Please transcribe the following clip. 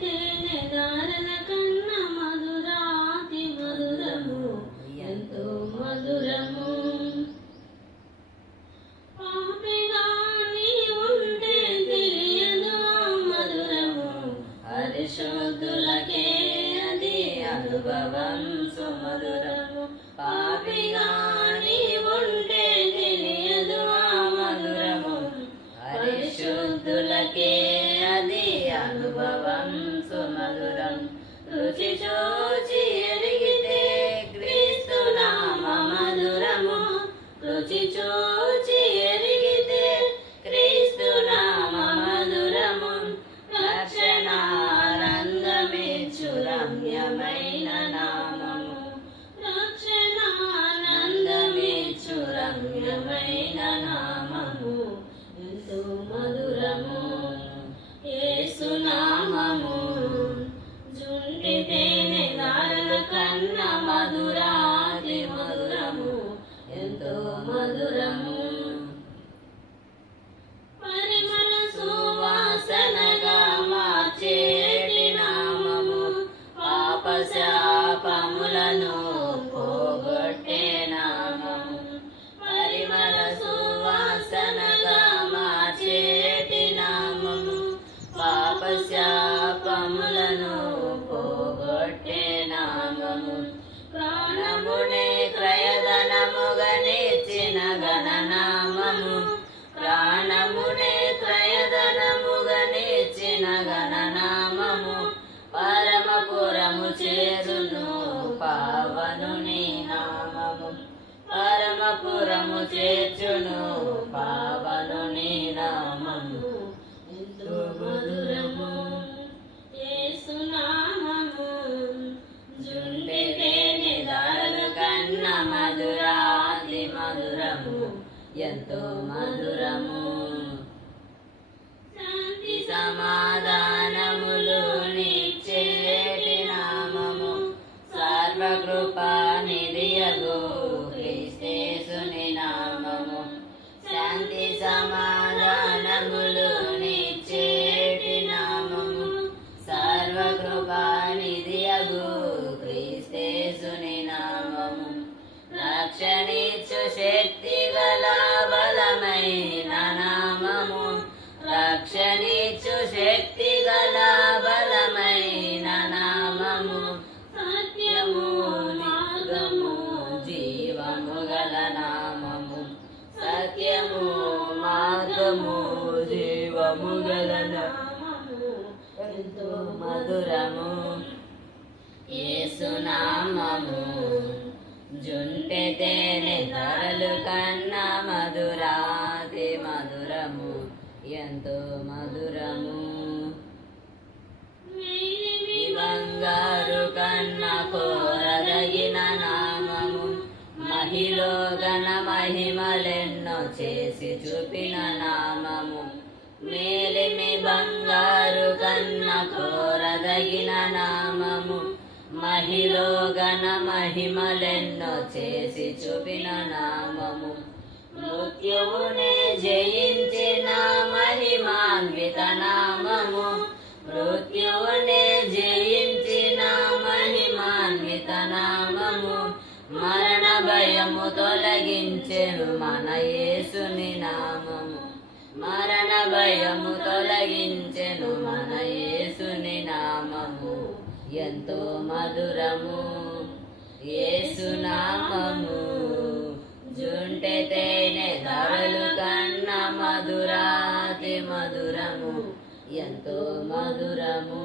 తేనె దారల కన్న మధురాతి మధురము ఎంతో మధురము. పాపిగా నీ ఉంటే తెలియదు మధురము, పరిశుద్ధులకే అది అనుభవం సుమధురము. పాపిగా నీ ఉంటే తెలియదు మధురము, పరిశుద్ధులకే అది అనుభవం సుమధురం. రుచి చూచి ఎరిగితే క్రీస్తు నామ మధురము, రుచి చూచి ఎరిగితే క్రీస్తు నామ మధురము. రక్షణానందమిచ్చు రమ్యమైన నామము, రక్షణానందమిచ్చు రమ్యమైన నామము ఎంతో మధురము. యేసు నామము జుంటి తేనె దారల కన్న మధురాతి మధురము ఎంతో మధురము. పరిమళ సువాసనగా మార్చేటి నామము, పాప శాపములను పోగొట్టే నామము. పరిమళ సువాసనగా మార్చేటి నామము, పాప శాపములను పోగొట్టే నామము. ప్రాణమునే క్రయధనముగా నిచ్చిన గణనామము, ప్రాణమునే క్రయధనముగా నిచ్చిన గణనామము. పరమపురము చేరును పావనుని నామము, పరమపురము చేర్చును పావనుని నామము ఎంతో మధురము. యేసు నామము జుంటి తేనె దారలు కన్న మధురాతి మధురము ఎంతో మధురము. శాంతి సమాధానములు నిచ్చేటి నామము, సర్వకృపానిధియగు క్రీస్తేసుని నామము. శాంతి సమాధానములు నిచ్చేటి నామము, సర్వకృపానిధియగు క్రీస్తేసుని నామము. రక్షణిచ్చు శక్తి గల బలమైన నామము, రక్షణిచ్చు శక్తి గల బలమైన నామము. సత్యము మార్గము జీవము గల నామము, సత్యము మార్గము జీవము గల నామము ఎంతో మధురము. యేసు నామము జుంటె తేనె ధరలు కన్న మధురాతి మధురము ఎంతో మధురము. బంగారు కన్న కోరదగిన నామము, మహిలో గణ మహిమలెన్నో చేసి చూపిన నామము. మేలిమి బంగారు కన్న కోరదగిన నామము, మహిలో గణ మహిమలెన్నో చేసి చూపిన నామము. మృత్యువునే జయించిన మహిమాన్విత నామము, మృత్యువునే జయించిన మహిమాన్విత నామము. మరణ భయము తొలగించెను మన యేసుని నామము, మరణ భయము తొలగించెను మన యేసుని నామము ఎంతో మధురము. యేసు నామము జుంటె తేనె ధరలు కన్న మధురాతి మధురము ఎంతో మధురము.